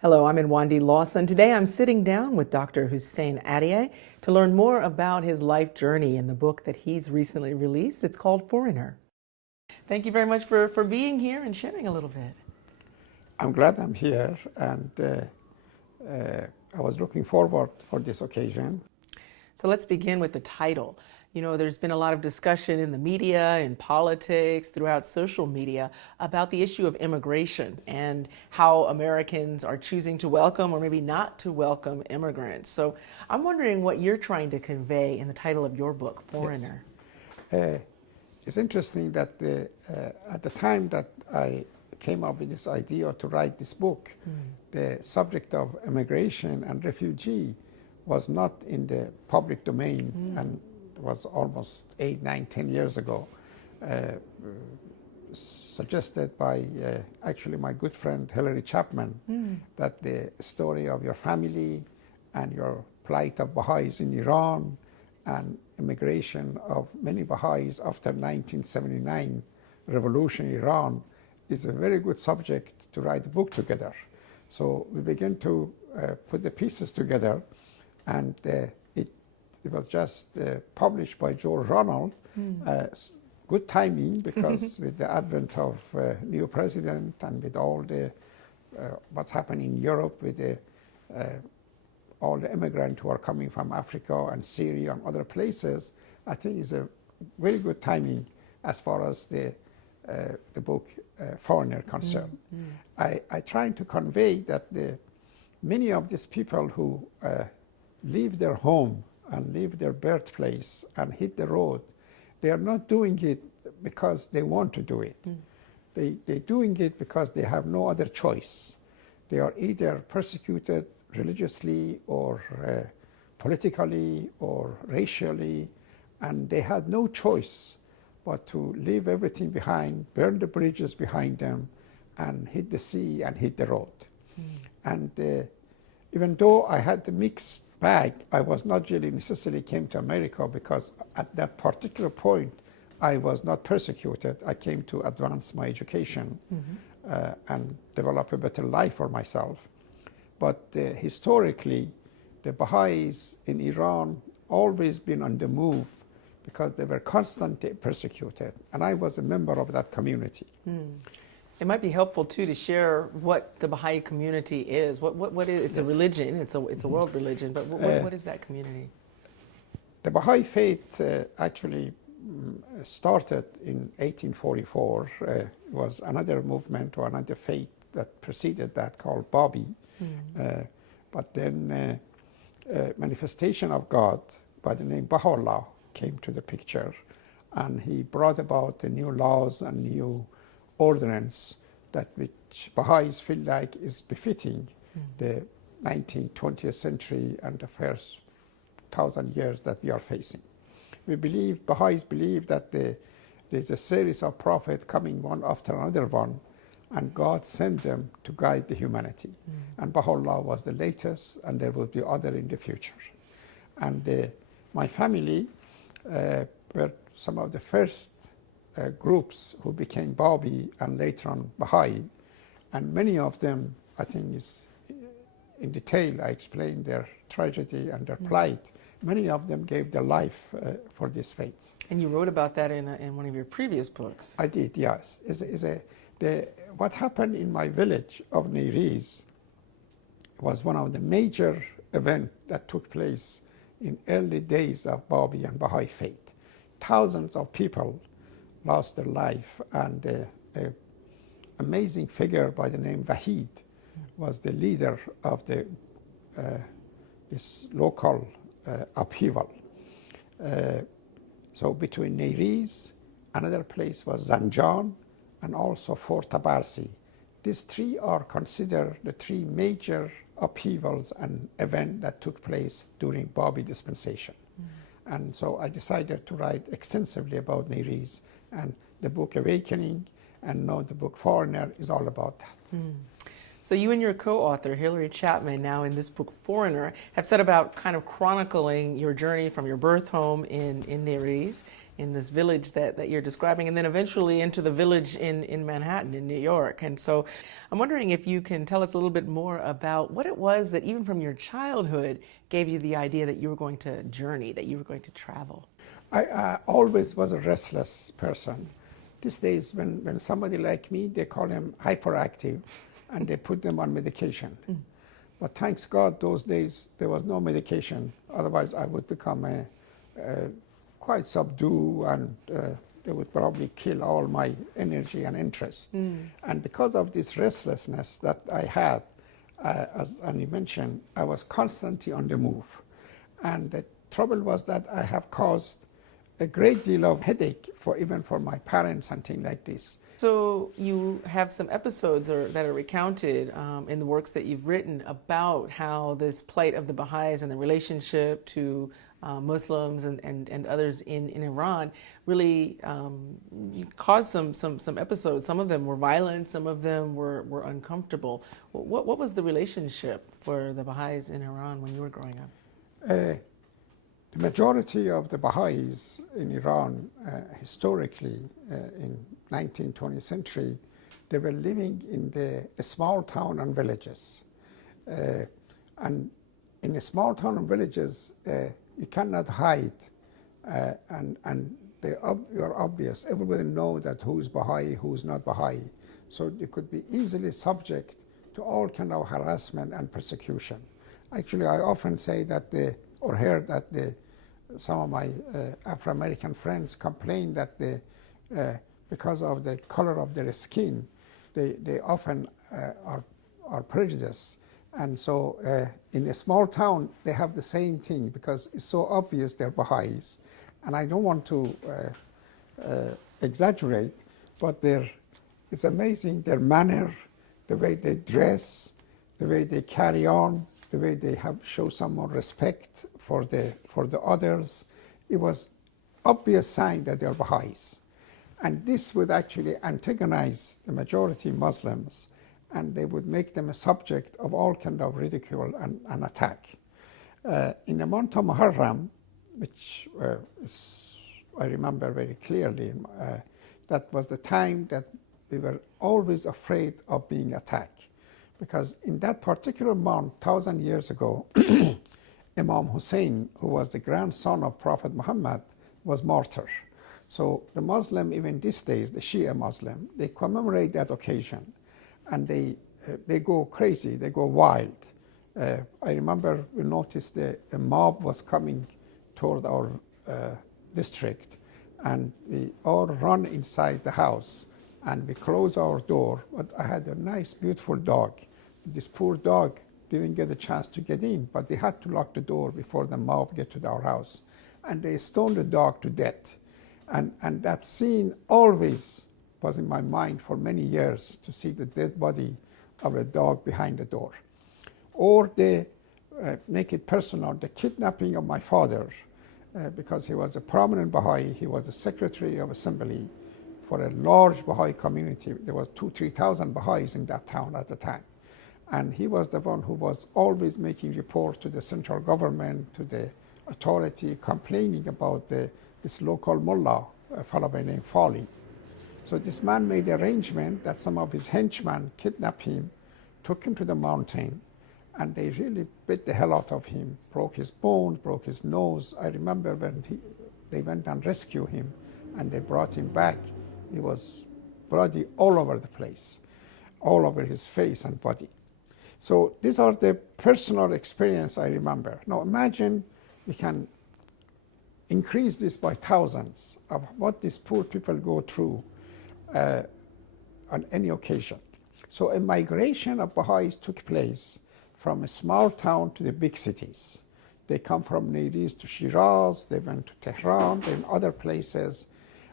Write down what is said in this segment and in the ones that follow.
Hello, I'm Nwandi Lawson. Today I'm sitting down with Dr. Hussein Adia to learn more about his life journey in the book that he's recently released. It's called Foreigner. Thank you very much for being here and sharing a little bit. I'm glad I'm here, and I was looking forward for this occasion. So let's begin with the title. You know, there's been a lot of discussion in the media, in politics, throughout social media about the issue of immigration and how Americans are choosing to welcome or maybe not to welcome immigrants. So I'm wondering what you're trying to convey in the title of your book, Foreigner. Yes. It's interesting that at the time that I came up with this idea to write this book, the subject of immigration and refugee was not in the public domain, and it was almost 8, 9, 10 years ago, suggested by actually my good friend Hilary Chapman, that the story of your family and your plight of Baha'is in Iran and immigration of many Baha'is after 1979 revolution in Iran is a very good subject to write a book together. So we began to put the pieces together, and it was just published by George Ronald. Good timing, because with the advent of new president and with all the what's happening in Europe with the all the immigrants who are coming from Africa and Syria and other places, I think is a very good timing as far as the book Foreigner concerned. I try to convey that many of these people who leave their home and leave their birthplace and hit the road, they are not doing it because they want to do it. They're doing it because they have no other choice. They are either persecuted religiously or politically or racially, and they had no choice but to leave everything behind, burn the bridges behind them, and hit the sea and hit the road. And even though I had the mixed bag, I was not really necessarily came to America, because at that particular point I was not persecuted. I came to advance my education and develop a better life for myself. But historically, the Baha'is in Iran always been on the move because they were constantly persecuted, and I was a member of that community. It might be helpful too to share what the Baha'i community is. What is it's a religion? It's a world religion, but what is that community? The Baha'i faith actually started in 1844. It was another movement or another faith that preceded that called Babi. But then manifestation of God by the name Baha'u'llah came to the picture, and he brought about the new laws and new ordinance that which Baha'is feel like is befitting the 19th, 20th century and the first 1,000 years that we are facing. We believe, Baha'is believe, that there's a series of prophets coming one after another one, and God sent them to guide the humanity. And Baha'u'llah was the latest, and there will be other in the future. And my family were some of the first groups who became Babi and later on Baha'i. And many of them, I think, is in detail I explained their tragedy and their plight. Many of them gave their life for this faith. And you wrote about that in one of your previous books. I did, yes. What happened in my village of Neiris was one of the major events that took place in early days of Babi and Baha'i faith. Thousands of people lost their life, and an amazing figure by the name Wahid was the leader of this local upheaval. So between Neiris, another place was Zanjan, and also Fort Tabarsi. These three are considered the three major upheavals and events that took place during Babi dispensation. And so I decided to write extensively about Neiris, and the book Awakening and now the book Foreigner is all about that. So you and your co-author, Hilary Chapman, now in this book, Foreigner, have set about kind of chronicling your journey from your birth home in Neiris in this village that you're describing, and then eventually into the village in Manhattan, in New York. And so I'm wondering if you can tell us a little bit more about what it was that even from your childhood gave you the idea that you were going to journey, that you were going to travel. I always was a restless person. These days, when somebody like me, they call him hyperactive, and they put them on medication. But thanks God, those days there was no medication. Otherwise, I would become quite subdued, and they would probably kill all my energy and interest. And because of this restlessness that I had, as Annie mentioned, I was constantly on the move. And the trouble was that I have caused a great deal of headache even for my parents and things like this. So you have some episodes that are recounted in the works that you've written about how this plight of the Baha'is and the relationship to Muslims and others in Iran really caused some episodes. Some of them were violent, some of them were uncomfortable. What was the relationship for the Baha'is in Iran when you were growing up? The majority of the Baha'is in Iran, historically, in 19th, 20th century, they were living in the small town and villages. And in the small town and villages, you cannot hide, and you're obvious. Everybody knows that who's Baha'i, who's not Baha'i. So you could be easily subject to all kind of harassment and persecution. Actually, I often say that or heard that some of my Afro-American friends complain that because of the color of their skin, they often are prejudiced. And so in a small town, they have the same thing because it's so obvious they're Baha'is. And I don't want to exaggerate, but it's amazing their manner, the way they dress, the way they carry on, the way they show some more respect for the others. It was obvious sign that they're Baha'is. And this would actually antagonize the majority Muslims, and they would make them a subject of all kind of ridicule and attack. In the month of Muharram, which I remember very clearly, that was the time that we were always afraid of being attacked. Because in that particular month, 1,000 years ago, Imam Hussein, who was the grandson of Prophet Muhammad, was martyred. So the Muslim, even these days, the Shia Muslim, they commemorate that occasion, and they go crazy, they go wild. I remember we noticed a mob was coming toward our district, and we all run inside the house, and we close our door. But I had a nice, beautiful dog. This poor dog didn't get a chance to get in, but they had to lock the door before the mob get to our house. And they stoned the dog to death. And that scene always was in my mind for many years, to see the dead body of a dog behind the door. Or the, make it personal, the kidnapping of my father, because he was a prominent Baha'i. He was a secretary of assembly for a large Baha'i community. There was 2,000-3,000 Baha'is in that town at the time. And he was the one who was always making reports to the central government, to the authority, complaining about this local mullah, a fellow by name Fali. So this man made arrangement that some of his henchmen kidnapped him, took him to the mountain, and they really beat the hell out of him, broke his bones, broke his nose. I remember when they went and rescued him, and they brought him back. He was bloody all over the place, all over his face and body. So these are the personal experience I remember. Now imagine we can increase this by thousands of what these poor people go through on any occasion. So a migration of Baha'is took place from a small town to the big cities. They come from Nevis to Shiraz, they went to Tehran, then other places.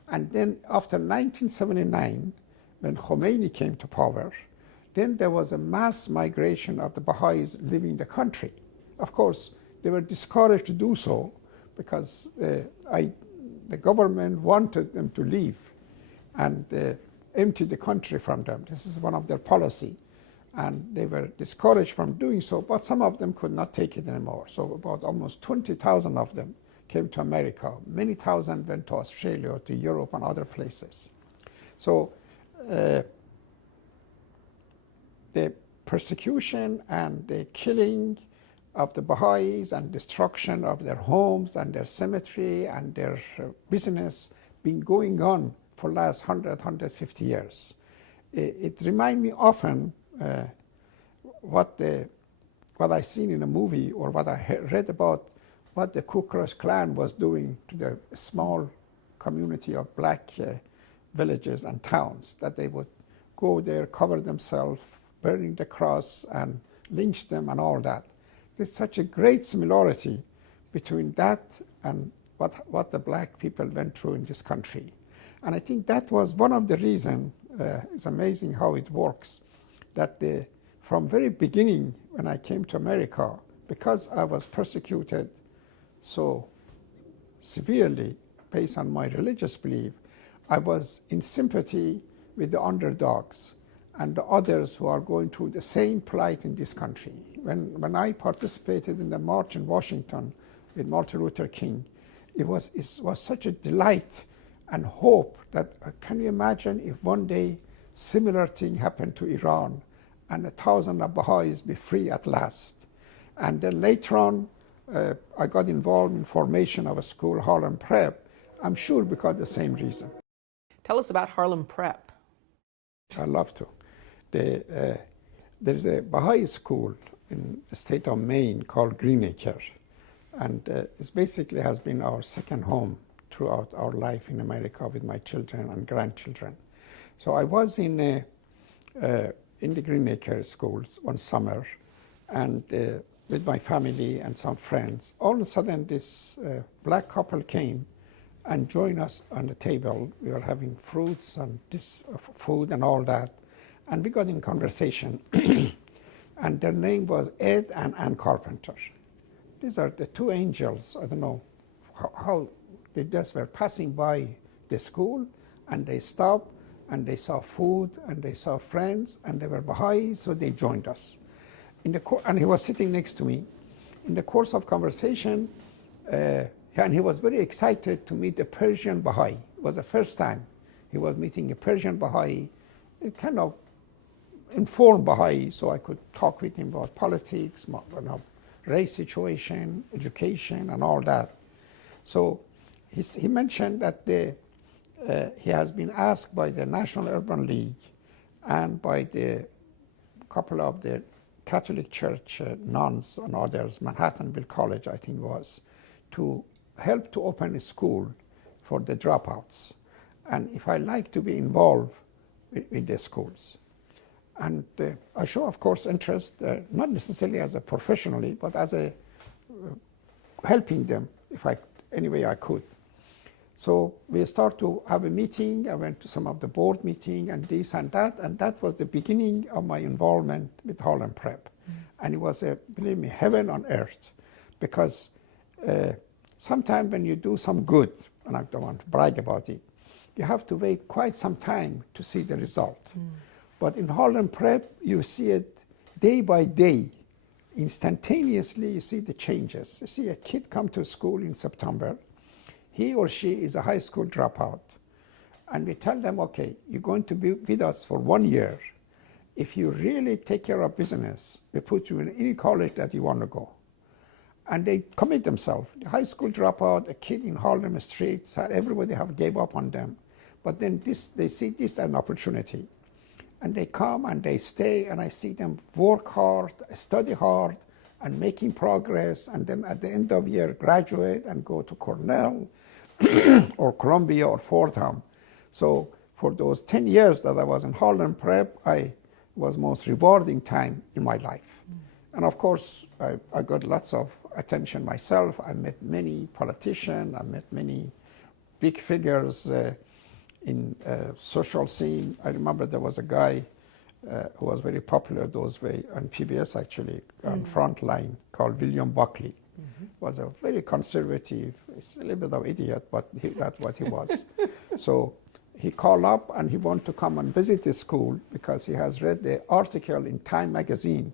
And then after 1979, when Khomeini came to power, then there was a mass migration of the Baha'is leaving the country. Of course, they were discouraged to do so because the government wanted them to leave and empty the country from them. This is one of their policy. And they were discouraged from doing so, but some of them could not take it anymore. So about almost 20,000 of them came to America. Many thousand went to Australia, to Europe, and other places. So the persecution and the killing of the Baha'is and destruction of their homes and their cemetery and their business been going on for the last 100, 150 years. It reminds me often what I seen in a movie or what I read about what the Ku Klux Klan was doing to the small community of black villages and towns, that they would go there, cover themselves, burning the cross and lynch them and all that. There's such a great similarity between that and what the black people went through in this country. And I think that was one of the reasons, it's amazing how it works, that from very beginning when I came to America, because I was persecuted so severely based on my religious belief, I was in sympathy with the underdogs and the others who are going through the same plight in this country. When I participated in the march in Washington with Martin Luther King, it was such a delight and hope that can you imagine if one day similar thing happened to Iran and 1,000 of Baha'is be free at last. And then later on, I got involved in formation of a school, Harlem Prep, I'm sure because of the same reason. Tell us about Harlem Prep. I'd love to. There's a Baha'i school in the state of Maine called Greenacre, and it basically has been our second home throughout our life in America with my children and grandchildren. So I was in the Greenacre schools one summer, and with my family and some friends. All of a sudden, this black couple came and joined us on the table. We were having fruits and food and all that, and we got in conversation. And their name was Ed and Ann Carpenter. These are the two angels. I don't know how they just were passing by the school, and they stopped, and they saw food, and they saw friends, and they were Baha'i, so they joined us. And he was sitting next to me. In the course of conversation, and he was very excited to meet a Persian Baha'i. It was the first time he was meeting a Persian Baha'i, a kind of informed Baha'i, so I could talk with him about politics, race situation, education, and all that. So he mentioned that he has been asked by the National Urban League and by the couple of the Catholic Church nuns and others, Manhattanville College, I think it was, to help to open a school for the dropouts. And if I like to be involved with the schools. And I show, of course, interest, not necessarily as a professionally, but as a helping them any way I could. So we start to have a meeting. I went to some of the board meeting and this and that was the beginning of my involvement with Harlem Prep. And it was, believe me, heaven on earth, because sometimes when you do some good, and I don't want to brag about it, you have to wait quite some time to see the result. But in Harlem Prep, you see it day by day. Instantaneously, you see the changes. You see a kid come to school in September. He or she is a high school dropout. And we tell them, okay, you're going to be with us for 1 year. If you really take care of business, we put you in any college that you want to go. And they commit themselves. The high school dropout, a kid in Harlem streets, everybody have gave up on them. But then they see this as an opportunity. And they come and they stay, and I see them work hard, study hard, and making progress, and then at the end of year graduate and go to Cornell or Columbia or Fordham. So for those 10 years that I was in Harlem Prep, I was most rewarding time in my life. And of course, I got lots of attention myself. I met many politicians, I met many big figures in social scene. I remember there was a guy who was very popular those way on PBS actually, on Frontline, called William Buckley. Was a very conservative, he's a little bit of idiot, but that's what he was. So he called up and he wanted to come and visit the school because he has read the article in Time magazine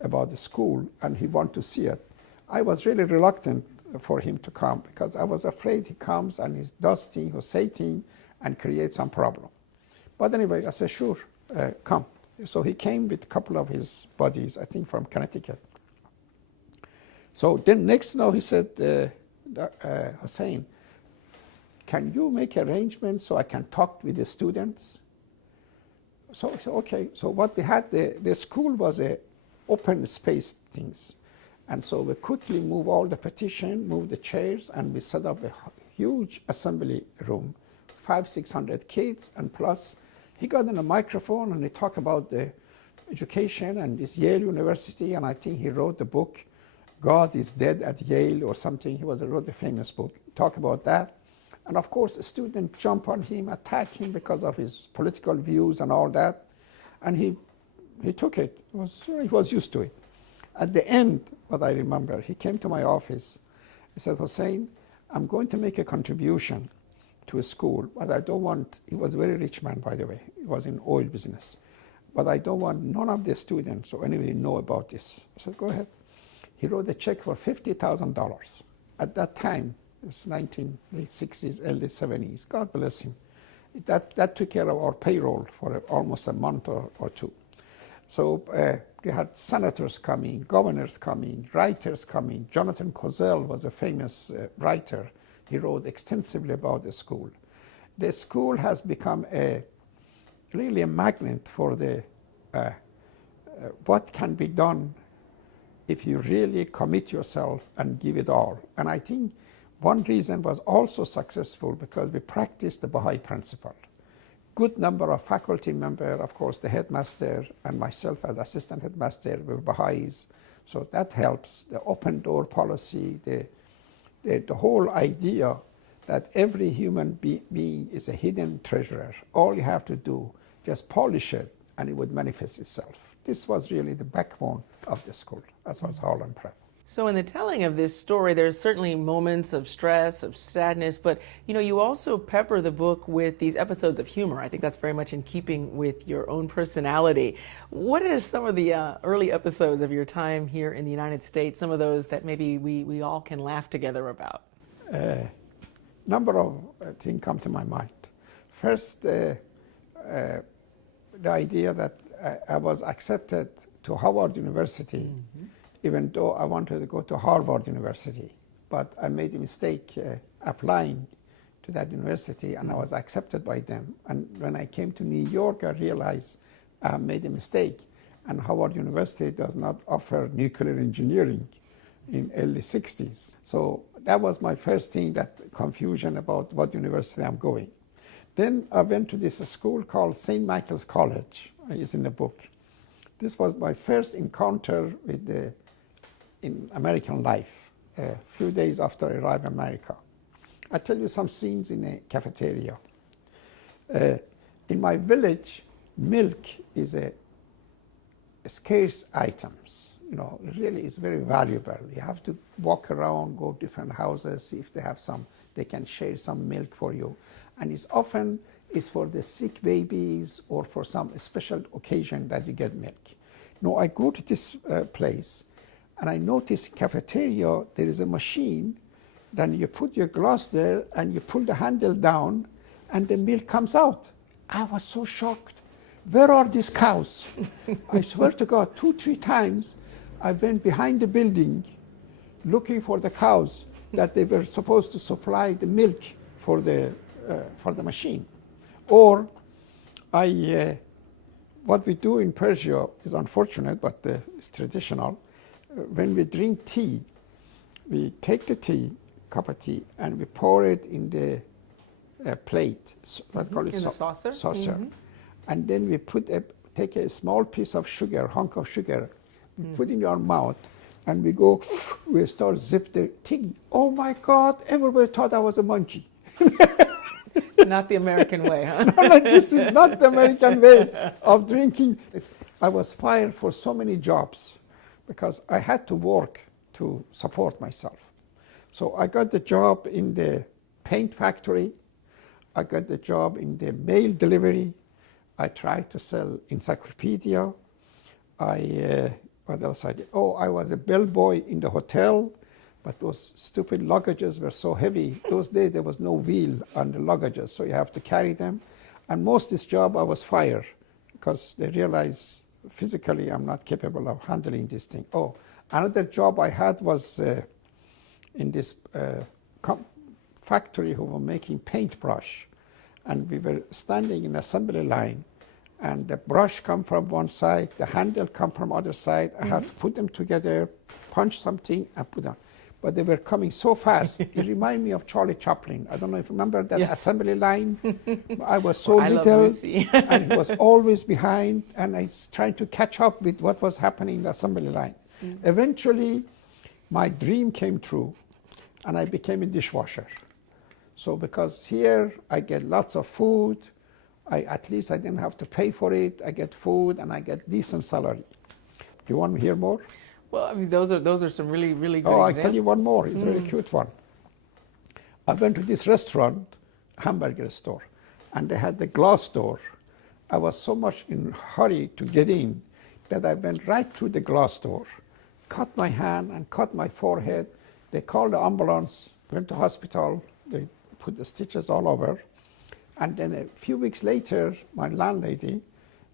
about the school and he wanted to see it. I was really reluctant for him to come because I was afraid he comes and he does things or say things and create some problem. But anyway, I said, sure, come. So he came with a couple of his buddies, I think from Connecticut. So then next now he said, Hussein, can you make arrangements so I can talk with the students? So I said, okay. So what we had, the school was a open space things. And so we quickly moved all the petition, moved the chairs, and we set up a huge assembly room, 500-600 kids, and plus he got in a microphone and he talked about the education and this Yale University, and I think he wrote the book, God is Dead at Yale or something. He wrote a famous book, talk about that. And of course, a student jumped on him, attacked him because of his political views and all that. And he took it. He was used to it. At the end, what I remember, he came to my office. He said, Hussein, I'm going to make a contribution to a school, but I don't want, he was a very rich man, by the way. He was in oil business. But I don't want none of the students or anybody to know about this. I said, go ahead. He wrote a check for $50,000. At that time, it was late 60s, early 70s. God bless him. That took care of our payroll for almost a month or two. So we had senators coming, governors coming, writers coming. Jonathan Kozell was a famous writer. He wrote extensively about the school. The school has become really a magnet for the what can be done if you really commit yourself and give it all. And I think one reason was also successful because we practiced the Baha'i principle. Good number of faculty members, of course, the headmaster and myself as assistant headmaster were Baha'is. So that helps. The open door policy, the whole idea that every human being is a hidden treasure. All you have to do, just polish it, and it would manifest itself. This was really the backbone of the school, as was Harlem Prep. So in the telling of this story, there's certainly moments of stress, of sadness, but you also pepper the book with these episodes of humor. I think that's very much in keeping with your own personality. What are some of the early episodes of your time here in the United States, some of those that maybe we all can laugh together about? Number of things come to my mind. First, the idea that I was accepted to Howard University, even though I wanted to go to Harvard University. But I made a mistake applying to that university, and I was accepted by them. And when I came to New York, I realized I made a mistake. And Howard University does not offer nuclear engineering in early 60s. So that was my first thing, that confusion about what university I'm going. Then I went to this school called St. Michael's College. It's in the book. This was my first encounter with in American life, a few days after I arrived in America. I tell you some scenes in a cafeteria. In my village, milk is a scarce item. It really is very valuable. You have to walk around, go to different houses, see if they have they can share some milk for you. And it's often for the sick babies or for some special occasion that you get milk. Now I go to this place and I notice cafeteria, there is a machine, then you put your glass there and you pull the handle down and the milk comes out. I was so shocked. Where are these cows? I swear to God, 2-3 times I went behind the building looking for the cows that they were supposed to supply the milk for the machine. Or what we do in Persia is unfortunate, but it's traditional. When we drink tea, we take the cup of tea, and we pour it in the plate, what call it, in the saucer. And then we take a small piece of sugar, hunk of sugar, put in your mouth, and we start zip the tea. Oh my God! Everybody thought I was a monkey. Not the American way, huh? No, this is not the American way of drinking. I was fired for so many jobs because I had to work to support myself. So I got the job in the paint factory. I got the job in the mail delivery. I tried to sell encyclopedia. What else I did? Oh, I was a bellboy in the hotel. But those stupid luggages were so heavy. Those days there was no wheel on the luggages, so you have to carry them. And most of this job I was fired because they realized physically I'm not capable of handling this thing. Oh, another job I had was in this factory who were making paintbrush. And we were standing in assembly line, and the brush come from one side, the handle come from other side. I had to put them together, punch something, and put them. But they were coming so fast. It reminded me of Charlie Chaplin. I don't know if you remember that assembly line. I was so little, and he was always behind, and I was trying to catch up with what was happening in the assembly line. Eventually, my dream came true, and I became a dishwasher. So because here I get lots of food, at least I didn't have to pay for it. I get food and I get decent salary. Do you want to hear more? Well, I mean, those are some really, really good examples. examples. I'll tell you one more. It's a very cute one. I went to this restaurant, hamburger store, and they had the glass door. I was so much in a hurry to get in that I went right through the glass door, cut my hand and cut my forehead. They called the ambulance, went to hospital. They put the stitches all over. And then a few weeks later, my landlady,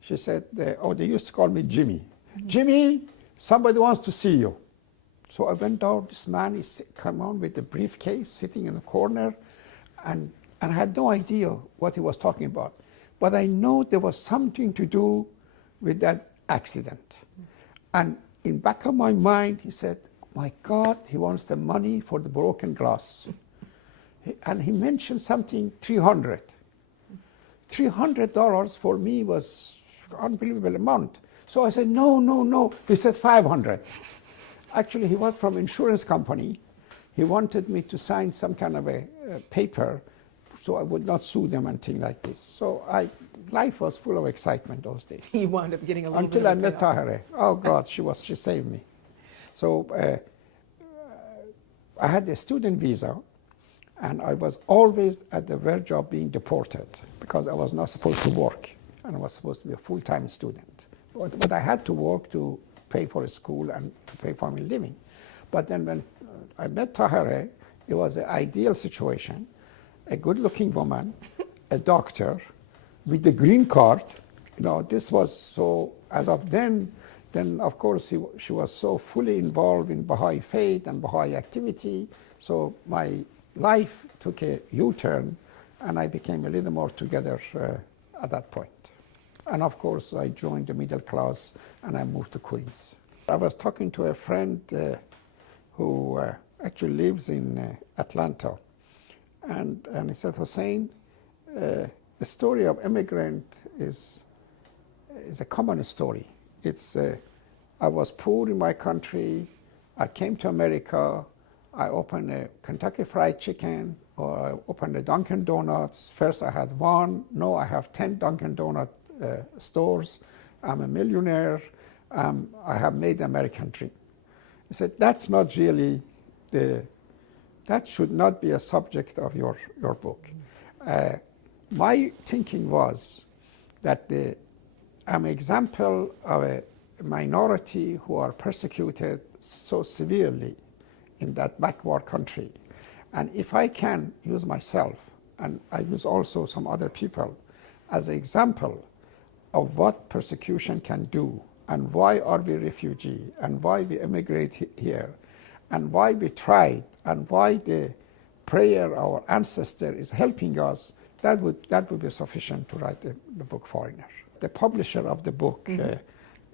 she said, they used to call me Jimmy. Jimmy, somebody wants to see you. So I went down, this man is come on with the briefcase, sitting in the corner, and I had no idea what he was talking about. But I know there was something to do with that accident. And in back of my mind, he said, my God, he wants the money for the broken glass. And he mentioned something, $300. $300 for me was an unbelievable amount. So I said, no. He said 500. Actually, he was from insurance company. He wanted me to sign some kind of a paper so I would not sue them and things like this. So life was full of excitement those days. You wound up getting a little Until bit I of met payoff. Tahereh. Oh God, she saved me. So I had a student visa, and I was always at the verge of being deported because I was not supposed to work, and I was supposed to be a full-time student. But I had to work to pay for a school and to pay for my living. But then when I met Tahereh, it was an ideal situation. A good-looking woman, a doctor, with the green card. You know, this was so, as of then of course she was so fully involved in Baha'i faith and Baha'i activity. So my life took a U-turn, and I became a little more together at that point. And of course, I joined the middle class, and I moved to Queens. I was talking to a friend who actually lives in Atlanta, and he said, Hussein, the story of immigrant is a common story. It's I was poor in my country. I came to America. I opened a Kentucky Fried Chicken, or I opened a Dunkin' Donuts. First I had one. Now I have 10 Dunkin' Donut stores. I'm a millionaire. I have made the American dream. I said, that's not really that should not be a subject of your book. My thinking was that I'm an example of a minority who are persecuted so severely in that backward country. And if I can use myself, and I use also some other people, as an example of what persecution can do, and why are we refugee, and why we immigrate here, and why we tried, and why the prayer of our ancestor is helping us, that would be sufficient to write the book Foreigner. The publisher of the book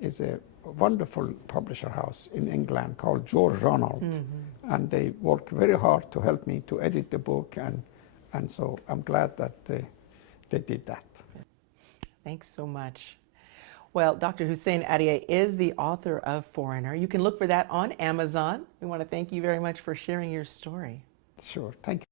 is a wonderful publisher house in England called George Ronald, and they work very hard to help me to edit the book, and so I'm glad that they did that. Thanks so much. Well, Dr. Hussein Attieh is the author of Foreigner. You can look for that on Amazon. We want to thank you very much for sharing your story. Sure, thank you.